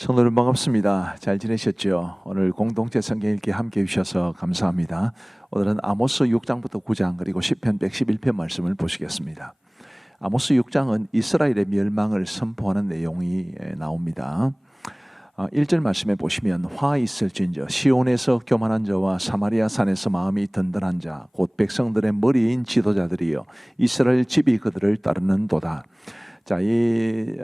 성도님 반갑습니다. 잘 지내셨죠? 오늘 공동체 성경 읽기 함께 해주셔서 감사합니다. 오늘은 아모스 6장부터 9장 그리고 시편 111편 말씀을 보시겠습니다. 아모스 6장은 이스라엘의 멸망을 선포하는 내용이 나옵니다. 1절 말씀에 보시면 화 있을진저 시온에서 교만한 자와 사마리아 산에서 마음이 든든한 자 곧 백성들의 머리인 지도자들이여 이스라엘 집이 그들을 따르는도다. 자, 이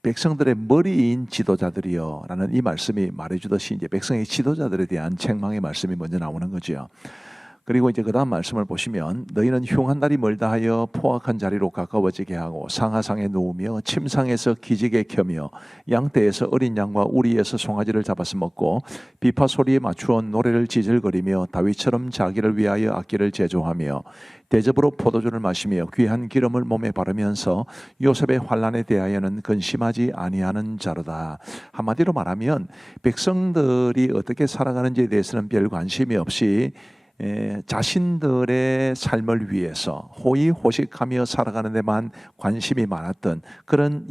백성들의 머리인 지도자들이여 라는 이 말씀이 말해주듯이 이제 백성의 지도자들에 대한 책망의 말씀이 먼저 나오는 거죠. 그리고 이제 그 다음 말씀을 보시면 너희는 흉한 날이 멀다 하여 포악한 자리로 가까워지게 하고 상하상에 누우며 침상에서 기지개 켜며 양떼에서 어린 양과 우리에서 송아지를 잡아서 먹고 비파 소리에 맞추어 노래를 지질거리며 다윗처럼 자기를 위하여 악기를 제조하며 대접으로 포도주를 마시며 귀한 기름을 몸에 바르면서 요셉의 환난에 대하여는 근심하지 아니하는 자로다. 한마디로 말하면 백성들이 어떻게 살아가는지에 대해서는 별 관심이 없이 자신들의 삶을 위해서 호의호식하며 살아가는 데만 관심이 많았던 그런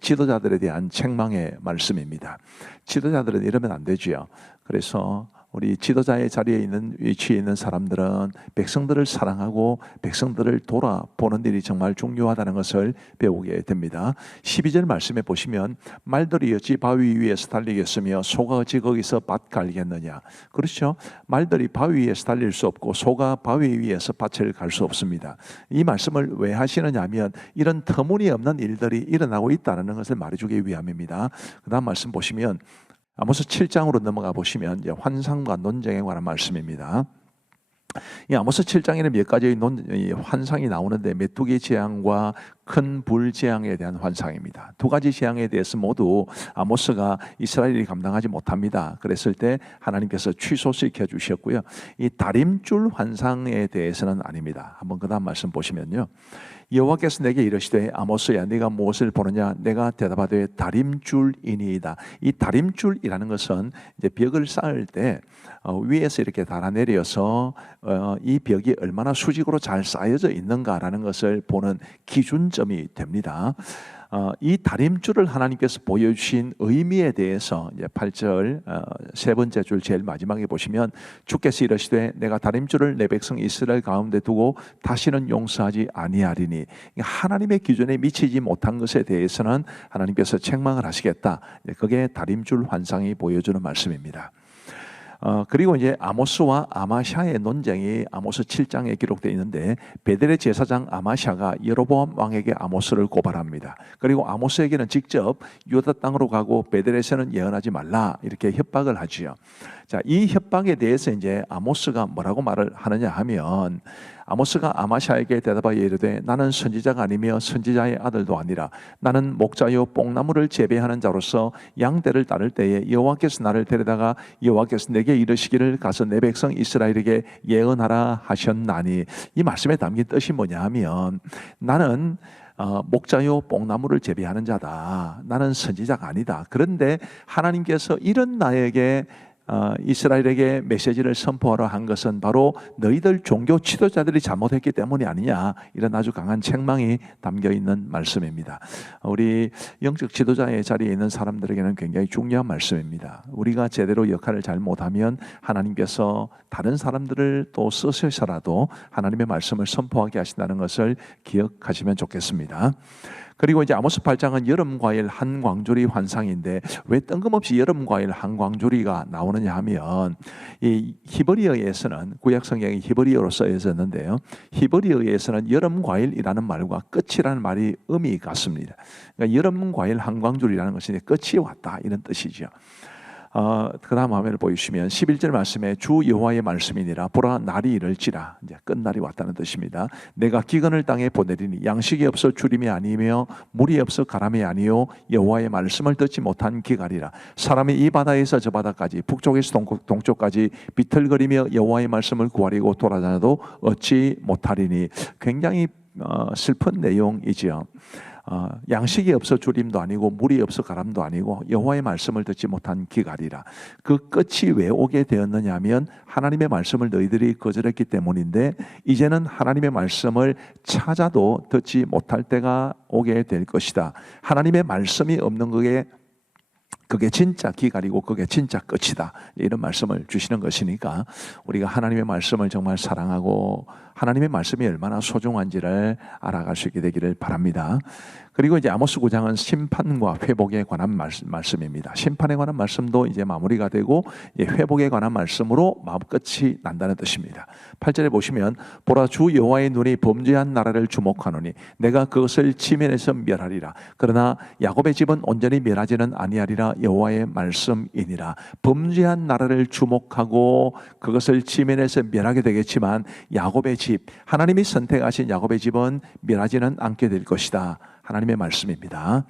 지도자들에 대한 책망의 말씀입니다. 지도자들은 이러면 안 되지요. 그래서 우리 지도자의 자리에 있는 위치에 있는 사람들은 백성들을 사랑하고 백성들을 돌아보는 일이 정말 중요하다는 것을 배우게 됩니다. 12절 말씀에 보시면 말들이 어찌 바위 위에서 달리겠으며 소가 어찌 거기서 밭 갈겠느냐. 그렇죠. 말들이 바위 위에서 달릴 수 없고 소가 바위 위에서 밭을 갈 수 없습니다. 이 말씀을 왜 하시느냐 하면 이런 터무니없는 일들이 일어나고 있다는 것을 말해주기 위함입니다. 그 다음 말씀 보시면 아모스 7장으로 넘어가 보시면 이제 환상과 논쟁에 관한 말씀입니다. 이 아모스 7장에는 몇 가지의 환상이 나오는데 메뚜기 재앙과 큰 불 재앙에 대한 환상입니다. 두 가지 재앙에 대해서 모두 아모스가 이스라엘이 감당하지 못합니다. 그랬을 때 하나님께서 취소시켜 주셨고요. 이 다림줄 환상에 대해서는 아닙니다. 한번 그 다음 말씀 보시면요. 여호와께서 내게 이르시되 아모스야 네가 무엇을 보느냐. 내가 대답하되 다림줄이니이다. 이 다림줄이라는 것은 이제 벽을 쌓을 때 위에서 이렇게 달아내려서 이 벽이 얼마나 수직으로 잘 쌓여져 있는가라는 것을 보는 기준점이 됩니다. 이 다림줄을 하나님께서 보여주신 의미에 대해서 이제 8절 세 번째 줄 제일 마지막에 보시면 주께서 이르시되 내가 다림줄을 내 백성 이스라엘 가운데 두고 다시는 용서하지 아니하리니 하나님의 기준에 미치지 못한 것에 대해서는 하나님께서 책망을 하시겠다. 그게 다림줄 환상이 보여주는 말씀입니다. 그리고 이제 아모스와 아마샤의 논쟁이 아모스 7장에 기록되어 있는데 베델의 제사장 아마샤가 여로보암 왕에게 아모스를 고발합니다. 그리고 아모스에게는 직접 유다 땅으로 가고 베델에서는 예언하지 말라 이렇게 협박을 하지요. 자, 이 협박에 대해서 이제 아모스가 뭐라고 말을 하느냐 하면 아모스가 아마샤에게 대답하여 이르되 나는 선지자가 아니며 선지자의 아들도 아니라 나는 목자요 뽕나무를 재배하는 자로서 양떼를 따를 때에 여호와께서 나를 데려다가 여호와께서 내게 이르시기를 가서 내 백성 이스라엘에게 예언하라 하셨나니 이 말씀에 담긴 뜻이 뭐냐 하면 나는 목자요 뽕나무를 재배하는 자다. 나는 선지자가 아니다. 그런데 하나님께서 이런 나에게 이스라엘에게 메시지를 선포하러 한 것은 바로 너희들 종교 지도자들이 잘못했기 때문이 아니냐, 이런 아주 강한 책망이 담겨 있는 말씀입니다. 우리 영적 지도자의 자리에 있는 사람들에게는 굉장히 중요한 말씀입니다. 우리가 제대로 역할을 잘 못하면 하나님께서 다른 사람들을 또 쓰셔서라도 하나님의 말씀을 선포하게 하신다는 것을 기억하시면 좋겠습니다. 그리고 이제 아모스 8장은 여름과일 한광조리 환상인데 왜 뜬금없이 여름과일 한광조리가 나오느냐 하면 이 히브리어에서는 구약 성경이 히브리어로 써졌는데요. 히브리어에서는 여름과일이라는 말과 끝이라는 말이 의미 같습니다. 그러니까 여름과일 한광조리라는 것은 끝이 왔다 이런 뜻이죠. 그 다음 화면을 보여주시면 11절 말씀에 주 여호와의 말씀이니라 보라 날이 이를지라, 이제 끝날이 왔다는 뜻입니다. 내가 기근을 땅에 보내리니 양식이 없어 주림이 아니며 물이 없어 가람이 아니요 여호와의 말씀을 듣지 못한 기갈이라. 사람이 이 바다에서 저 바다까지 북쪽에서 동쪽까지 비틀거리며 여호와의 말씀을 구하려고 돌아다녀도 얻지 못하리니. 굉장히 슬픈 내용이지요. 양식이 없어 주림도 아니고 물이 없어 가람도 아니고 여호와의 말씀을 듣지 못한 기갈이라. 그 끝이 왜 오게 되었느냐 하면 하나님의 말씀을 너희들이 거절했기 때문인데 이제는 하나님의 말씀을 찾아도 듣지 못할 때가 오게 될 것이다. 하나님의 말씀이 없는 것에 그게 진짜 기갈이고 그게 진짜 끝이다. 이런 말씀을 주시는 것이니까 우리가 하나님의 말씀을 정말 사랑하고 하나님의 말씀이 얼마나 소중한지를 알아갈 수 있게 되기를 바랍니다. 그리고 이제 아모스 9장은 심판과 회복에 관한 말씀입니다. 심판에 관한 말씀도 이제 마무리가 되고 회복에 관한 말씀으로 마음 끝이 난다는 뜻입니다. 8절에 보시면 보라 주 여호와의 눈이 범죄한 나라를 주목하노니 내가 그것을 지면에서 멸하리라. 그러나 야곱의 집은 온전히 멸하지는 아니하리라. 여호와의 말씀이니라. 범죄한 나라를 주목하고 그것을 지면에서 멸하게 되겠지만 야곱의 집, 하나님이 선택하신 야곱의 집은 멸하지는 않게 될 것이다. 하나님의 말씀입니다.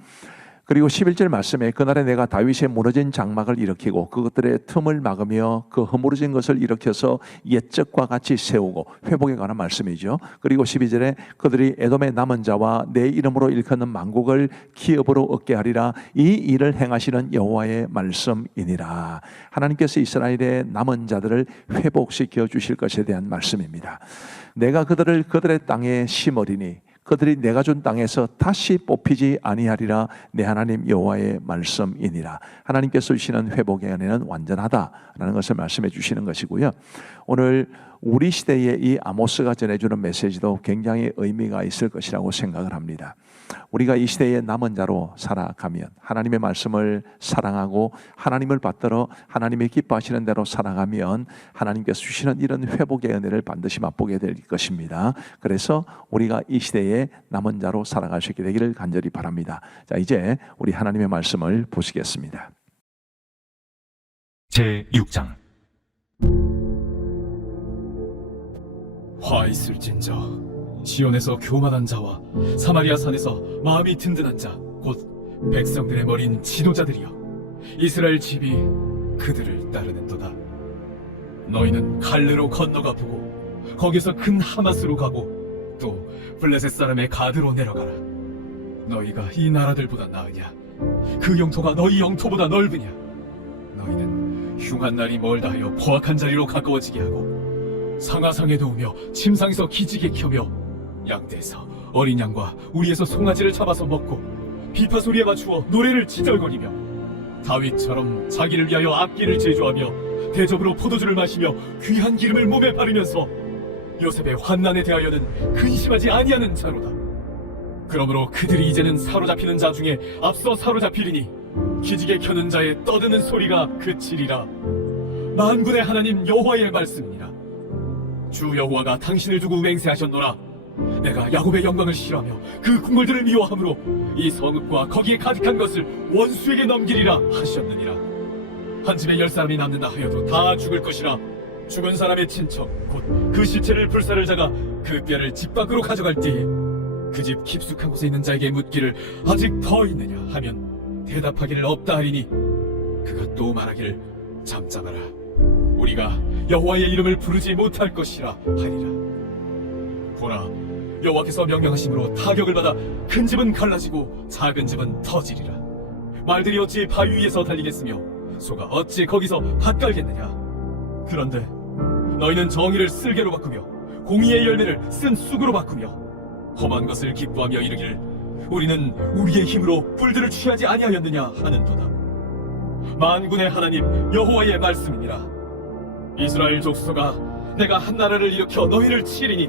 그리고 11절 말씀에 그날에 내가 다윗의 무너진 장막을 일으키고 그것들의 틈을 막으며 그 허물어진 것을 일으켜서 옛적과 같이 세우고, 회복에 관한 말씀이죠. 그리고 12절에 그들이 에돔의 남은 자와 내 이름으로 일컫는 만국을 기업으로 얻게 하리라. 이 일을 행하시는 여호와의 말씀이니라. 하나님께서 이스라엘의 남은 자들을 회복시켜 주실 것에 대한 말씀입니다. 내가 그들을 그들의 땅에 심으리니 그들이 내가 준 땅에서 다시 뽑히지 아니하리라. 내 하나님 여호와의 말씀이니라. 하나님께서 주시는 회복의 은혜는 완전하다라는 것을 말씀해 주시는 것이고요. 오늘 우리 시대에 이 아모스가 전해주는 메시지도 굉장히 의미가 있을 것이라고 생각을 합니다. 우리가 이 시대의 남은 자로 살아가면, 하나님의 말씀을 사랑하고 하나님을 받들어 하나님이 기뻐하시는 대로 살아가면 하나님께서 주시는 이런 회복의 은혜를 반드시 맛보게 될 것입니다. 그래서 우리가 이 시대의 남은 자로 살아갈 수 있게 되기를 간절히 바랍니다. 자, 이제 우리 하나님의 말씀을 보시겠습니다. 제6장. 화 있을진저 시온에서 교만한 자와 사마리아 산에서 마음이 든든한 자, 곧 백성들의 머린 지도자들이여, 이스라엘 집이 그들을 따르는도다. 너희는 갈르로 건너가 보고 거기서 큰 하마스로 가고 또 블레셋 사람의 가드로 내려가라. 너희가 이 나라들보다 나으냐? 그 영토가 너희 영토보다 넓으냐? 너희는 흉한 날이 멀다 하여 포악한 자리로 가까워지게 하고 상하상에 도우며 침상에서 기지개 켜며 양떼에서 어린 양과 우리에서 송아지를 잡아서 먹고 비파 소리에 맞추어 노래를 지절거리며 다윗처럼 자기를 위하여 악기를 제조하며 대접으로 포도주를 마시며 귀한 기름을 몸에 바르면서 요셉의 환난에 대하여는 근심하지 아니하는 자로다. 그러므로 그들이 이제는 사로잡히는 자 중에 앞서 사로잡히리니 기지개 켜는 자의 떠드는 소리가 그치리라. 만군의 하나님 여호와의 말씀이니라. 주 여호와가 당신을 두고 맹세하셨노라. 내가 야곱의 영광을 싫어하며 그 궁궐들을 미워하므로 이 성읍과 거기에 가득한 것을 원수에게 넘기리라 하셨느니라. 한 집에 10사람이 남는다 하여도 다 죽을 것이라. 죽은 사람의 친척 곧 그 시체를 불사를 자가 그 뼈를 집 밖으로 가져갈 때에 그 집 깊숙한 곳에 있는 자에게 묻기를 아직 더 있느냐 하면 대답하기를 없다 하리니 그가 또 말하기를 잠잠하라. 우리가 여호와의 이름을 부르지 못할 것이라 하리라. 보라, 여호와께서 명령하심으로 타격을 받아 큰 집은 갈라지고 작은 집은 터지리라. 말들이 어찌 바위 위에서 달리겠으며 소가 어찌 거기서 밭 갈겠느냐. 그런데 너희는 정의를 쓸개로 바꾸며 공의의 열매를 쓴 쑥으로 바꾸며 험한 것을 기뻐하며 이르기를 우리는 우리의 힘으로 뿔들을 취하지 아니하였느냐 하는도다. 만군의 하나님 여호와의 말씀이니라. 이스라엘 족속아, 내가 한 나라를 일으켜 너희를 치리니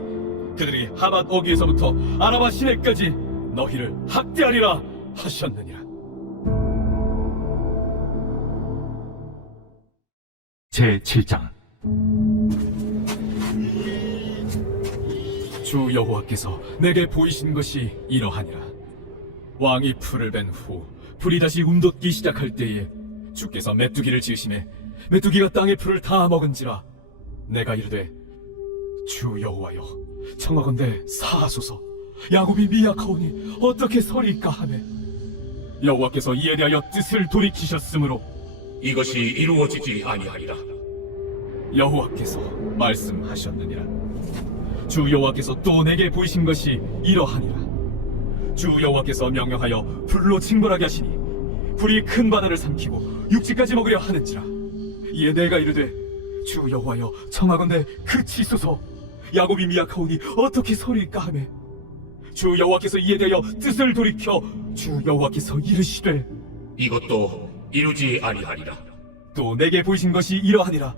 그들이 하맛 어귀에서부터 아라바 시내까지 너희를 학대하리라 하셨느니라. 제7장. 주 여호와께서 내게 보이신 것이 이러하니라. 왕이 풀을 벤 후 풀이 다시 움돋기 시작할 때에 주께서 메뚜기를 지으심에 메뚜기가 땅의 풀을 다 먹은지라. 내가 이르되 주 여호와여, 청하건대 사하소서. 야곱이 미약하오니 어떻게 서리까 하매 여호와께서 이에 대하여 뜻을 돌이키셨으므로 이것이 이루어지지 아니하리라. 여호와께서 말씀하셨느니라. 주 여호와께서 또 내게 보이신 것이 이러하니라. 주 여호와께서 명령하여 불로 징벌하게 하시니 불이 큰 바다를 삼키고 육지까지 먹으려 하는지라. 이에 내가 이르되 주 여호와여, 청하건대 그치소서. 야곱이 미약하오니 어떻게 서리까 하매 주 여호와께서 이에 대하여 뜻을 돌이켜 주 여호와께서 이르시되 이것도 이루지 아니하리라. 또 내게 보이신 것이 이러하니라.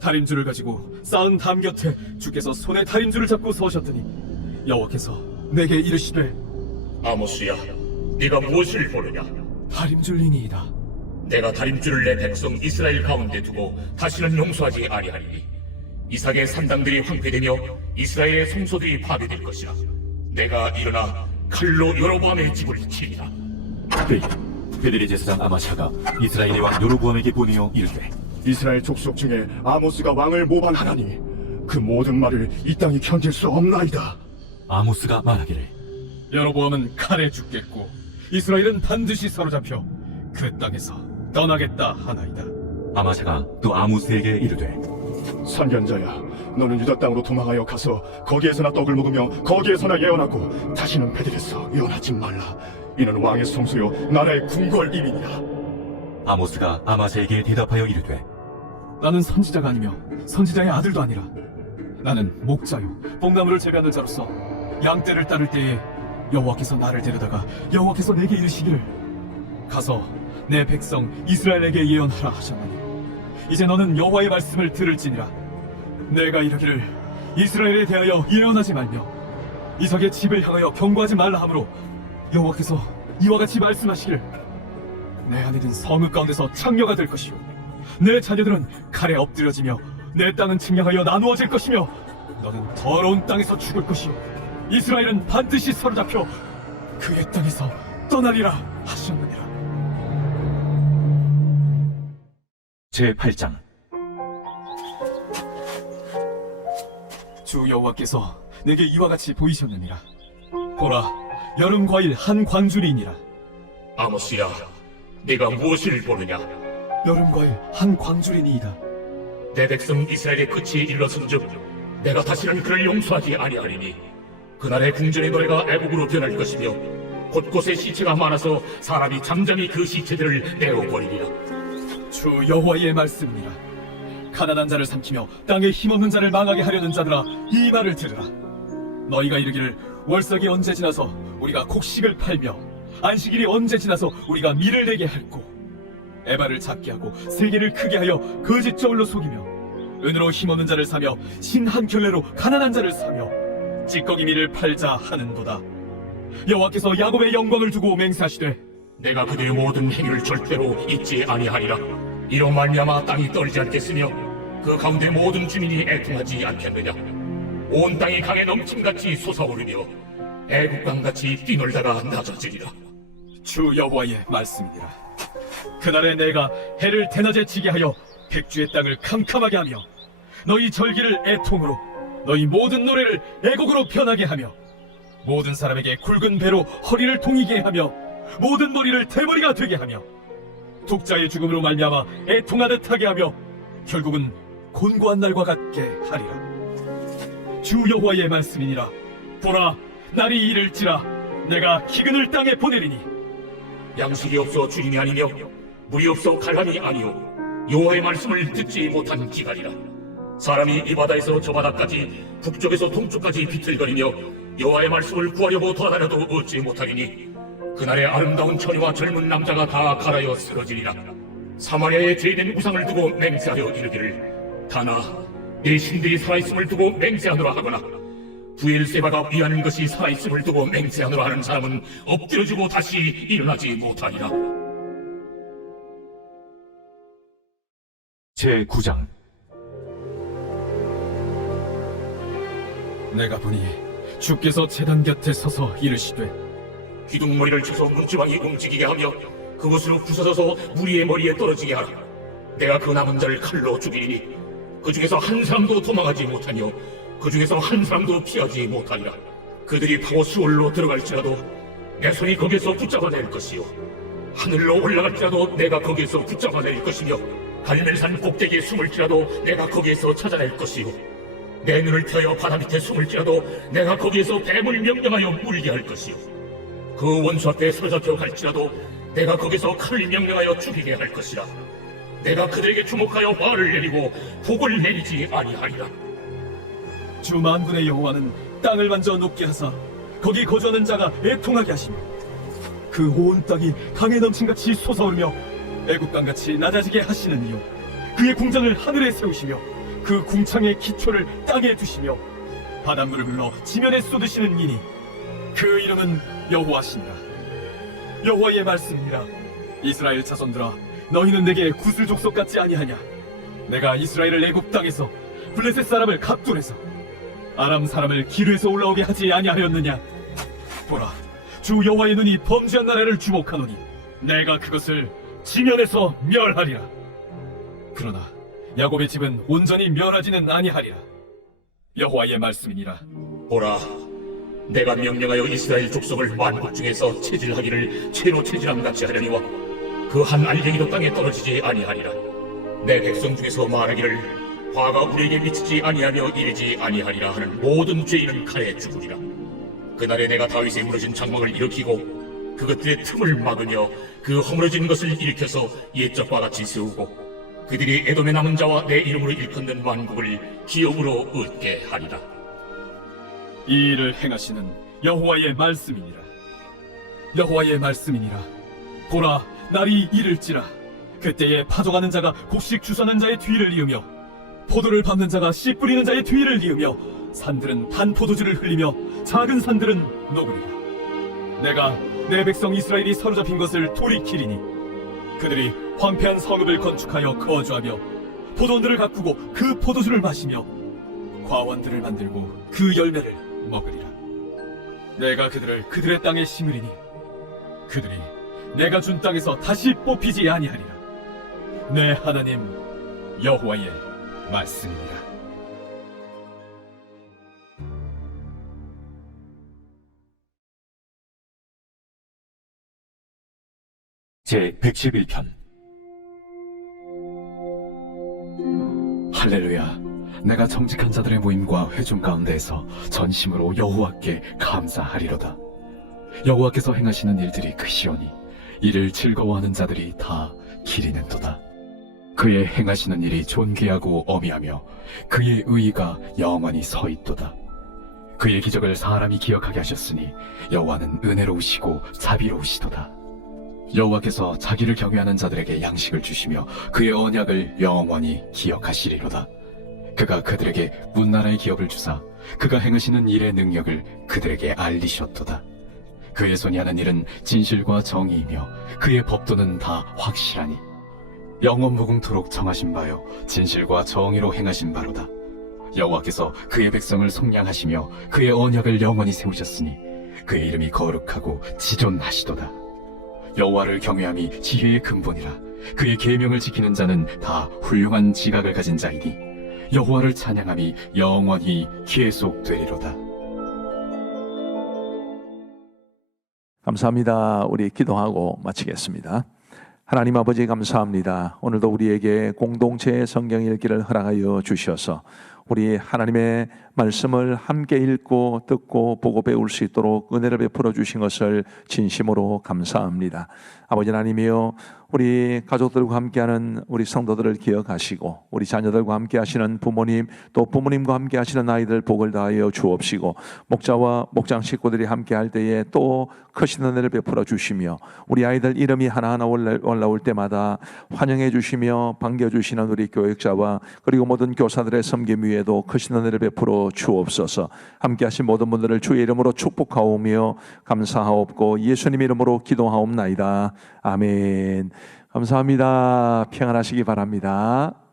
다림줄을 가지고 쌓은 담 곁에 주께서 손에 다림줄을 잡고 서셨더니 여호와께서 내게 이르시되 아모스야, 네가 무엇을 보느냐? 다림줄이니이다. 내가 다림줄을 내 백성 이스라엘 가운데 두고 다시는 용서하지 아니하리니 이삭의 산당들이 황폐되며 이스라엘의 성소들이 파괴될 것이라. 내가 일어나 칼로 여로보암의 집을 치리라. 그이 베들의 제사장 아마샤가 이스라엘의 왕 여로보암에게 보내어 이르되 이스라엘 족속 중에 아모스가 왕을 모방하나니 그 모든 말을 이 땅이 견딜 수 없나이다. 아모스가 말하기를 여로보암은 칼에 죽겠고 이스라엘은 반드시 사로잡혀 그 땅에서 떠나겠다 하나이다. 아마샤가 또 아모스에게 이르되 선견자야, 너는 유다 땅으로 도망하여 가서 거기에서나 떡을 먹으며 거기에서나 예언하고 다시는 베들에서 예언하지 말라. 이는 왕의 성소요 나라의 궁궐임이니라. 아모스가 아마샤에게 대답하여 이르되 나는 선지자가 아니며 선지자의 아들도 아니라 나는 목자요 뽕나무를 재배하는 자로서 양떼를 따를 때에 여호와께서 나를 데려다가 여호와께서 내게 이르시기를 가서 내 백성 이스라엘에게 예언하라 하셨나니 이제 너는 여호와의 말씀을 들을지니라. 내가 이르기를 이스라엘에 대하여 예언하지 말며 이삭의 집을 향하여 경고하지 말라 하므로 여호와께서 이와 같이 말씀하시기를 내 아내는 성읍 가운데서 창녀가 될 것이요 내 자녀들은 칼에 엎드려지며 내 땅은 측량하여 나누어질 것이며 너는 더러운 땅에서 죽을 것이요 이스라엘은 반드시 사로잡혀 그의 땅에서 떠나리라 하셨느니라. 제8장 주 여호와께서 내게 이와 같이 보이셨느니라. 보라, 여름 과일 한 광주리니라. 아모스야, 네가 무엇을 보느냐? 여름 과일 한 광주리니이다. 내 백성 이스라엘의 끝이 일러선즉 내가 다시는 그를 용서하지 아니하리니 그날의 궁전의 노래가 애곡으로 변할 것이며 곳곳에 시체가 많아서 사람이 잠잠히 그 시체들을 내어버리리라. 주 여호와의 말씀이니라. 가난한 자를 삼키며 땅에 힘없는 자를 망하게 하려는 자들아, 이 말을 들으라. 너희가 이르기를 월삭이 언제 지나서 우리가 곡식을 팔며 안식일이 언제 지나서 우리가 밀을 내게 할꼬. 에바를 작게 하고 세계를 크게 하여 거짓 저울로 속이며 은으로 힘없는 자를 사며 신 한 켤레로 가난한 자를 사며 찌꺼기 밀을 팔자 하는도다. 여호와께서 야곱의 영광을 두고 맹세하시되 내가 그들의 모든 행위를 절대로 잊지 아니하리라. 이로 말미암아 땅이 떨지 않겠으며 그 가운데 모든 주민이 애통하지 않겠느냐. 온 땅이 강에 넘침같이 솟아오르며 애국강같이 뛰놀다가 낮아지리라. 주 여호와의 말씀이니라. 그날에 내가 해를 대낮에 지게 하여 백주의 땅을 캄캄하게 하며 너희 절기를 애통으로 너희 모든 노래를 애곡으로 변하게 하며 모든 사람에게 굵은 배로 허리를 동이게 하며 모든 머리를 대머리가 되게 하며 독자의 죽음으로 말미암아 애통하듯 하게 하며 결국은 곤고한 날과 같게 하리라. 주 여호와의 말씀이니라. 보라, 날이 이를지라 내가 기근을 땅에 보내리니 양식이 없어 주림이 아니며 물이 없어 갈함이 아니요 여호와의 말씀을 듣지 못한 기갈이라. 사람이 이 바다에서 저 바다까지 북쪽에서 동쪽까지 비틀거리며 여호와의 말씀을 구하려고 돌아다녀도 얻지 못하리니 그날에 아름다운 처녀와 젊은 남자가 다 갈아여 쓰러지리라. 사마리아에 죄된 우상을 두고 맹세하여 이르기를 다나 내 신들이 살아있음을 두고 맹세하노라 하거나 부엘세바가 위하는 것이 살아있음을 두고 맹세하노라 하는 사람은 엎드려지고 다시 일어나지 못하리라. 제9장 내가 보니 주께서 제단 곁에 서서 이르시되 기둥머리를 쳐서 문지방이 움직이게 하며 그것으로 부서져서 무리의 머리에 떨어지게 하라. 내가 그 남은 자를 칼로 죽이리니 그 중에서 한 사람도 도망하지 못하며 그 중에서 한 사람도 피하지 못하리라. 그들이 파고 수월로 들어갈지라도 내 손이 거기에서 붙잡아낼 것이요 하늘로 올라갈지라도 내가 거기에서 붙잡아낼 것이며 갈멜산 꼭대기에 숨을지라도 내가 거기에서 찾아낼 것이요 내 눈을 펴여 바다 밑에 숨을지라도 내가 거기에서 뱀을 명령하여 물게 할 것이요 그 원수 앞에 사로잡혀 갈지라도 내가 거기서 칼을 명령하여 죽이게 할 것이라. 내가 그들에게 주목하여 화를 내리고 복을 내리지 아니하리라. 주 만군의 여호와는 땅을 만져 높게 하사 거기 거주하는 자가 애통하게 하시며 그 온 땅이 강에 넘친같이 솟아오르며 애국강같이 낮아지게 하시는 이요 그의 궁장을 하늘에 세우시며 그 궁창의 기초를 땅에 두시며 바닷물을 흘러 지면에 쏟으시는 이니 그 이름은 여호와신다. 여호와의 말씀이니라. 이스라엘 자손들아, 너희는 내게 구슬 족속 같지 아니하냐? 내가 이스라엘을 애굽 땅에서 블레셋 사람을 갑돌에서 아람 사람을 기르에서 올라오게 하지 아니하였느냐? 보라, 주 여호와의 눈이 범죄한 나라를 주목하노니 내가 그것을 지면에서 멸하리라. 그러나 야곱의 집은 온전히 멸하지는 아니하리라. 여호와의 말씀이니라. 보라, 내가 명령하여 이스라엘 족속을 만국 중에서 체질하기를 채로 체질함 같이 하려니와 그 한 알갱이도 땅에 떨어지지 아니하리라. 내 백성 중에서 말하기를 화가 우리에게 미치지 아니하며 이르지 아니하리라 하는 모든 죄인은 칼에 죽으리라. 그날에 내가 다윗의 무너진 장막을 일으키고 그것들의 틈을 막으며 그 허물어진 것을 일으켜서 옛적과 같이 세우고 그들이 에돔의 남은 자와 내 이름으로 일컫는 만국을 기업으로 얻게 하리라. 이 일을 행하시는 여호와의 말씀이니라. 여호와의 말씀이니라. 보라, 날이 이를지라. 그때에 파종하는 자가 곡식 주사는 자의 뒤를 이으며 포도를 밟는 자가 씨 뿌리는 자의 뒤를 이으며 산들은 단 포도주를 흘리며 작은 산들은 녹으리라. 내가 내 백성 이스라엘이 사로잡힌 것을 돌이키리니 그들이 황폐한 성읍을 건축하여 거주하며 포도원들을 가꾸고 그 포도주를 마시며 과원들을 만들고 그 열매를 먹으리라. 내가 그들을 그들의 땅에 심으리니 그들이 내가 준 땅에서 다시 뽑히지 아니하리라. 내 하나님 여호와의 말씀이니라. 제 111편. 할렐루야. 내가 정직한 자들의 모임과 회중 가운데에서 전심으로 여호와께 감사하리로다. 여호와께서 행하시는 일들이 크시오니 이를 즐거워하는 자들이 다 기리는도다. 그의 행하시는 일이 존귀하고 어미하며 그의 의의가 영원히 서 있도다. 그의 기적을 사람이 기억하게 하셨으니 여호와는 은혜로우시고 자비로우시도다. 여호와께서 자기를 경외하는 자들에게 양식을 주시며 그의 언약을 영원히 기억하시리로다. 그가 그들에게 문나라의 기업을 주사 그가 행하시는 일의 능력을 그들에게 알리셨도다. 그의 손이 하는 일은 진실과 정의이며 그의 법도는 다 확실하니 영원 무궁토록 정하신 바요 진실과 정의로 행하신 바로다. 여호와께서 그의 백성을 속량하시며 그의 언약을 영원히 세우셨으니 그의 이름이 거룩하고 지존하시도다. 여호와를 경외함이 지혜의 근본이라. 그의 계명을 지키는 자는 다 훌륭한 지각을 가진 자이니 여호와를 찬양함이 영원히 계속되리로다. 감사합니다. 우리 기도하고 마치겠습니다. 하나님 아버지 감사합니다. 오늘도 우리에게 공동체의 성경 읽기를 허락하여 주셔서 우리 하나님의 말씀을 함께 읽고 듣고 보고 배울 수 있도록 은혜를 베풀어 주신 것을 진심으로 감사합니다. 아버지 하나님이여, 우리 가족들과 함께하는 우리 성도들을 기억하시고 우리 자녀들과 함께 하시는 부모님, 또 부모님과 함께 하시는 아이들 복을 다하여 주옵시고 목자와 목장 식구들이 함께 할 때에 또 크신 은혜를 베풀어 주시며 우리 아이들 이름이 하나하나 올라올 때마다 환영해 주시며 반겨주시는 우리 교육자와 그리고 모든 교사들의 섬김 위에도 크신 은혜를 베풀어 주옵소서. 함께 하신 모든 분들을 주의 이름으로 축복하오며 감사하옵고 예수님 이름으로 기도하옵나이다. 아멘. 감사합니다. 평안하시기 바랍니다.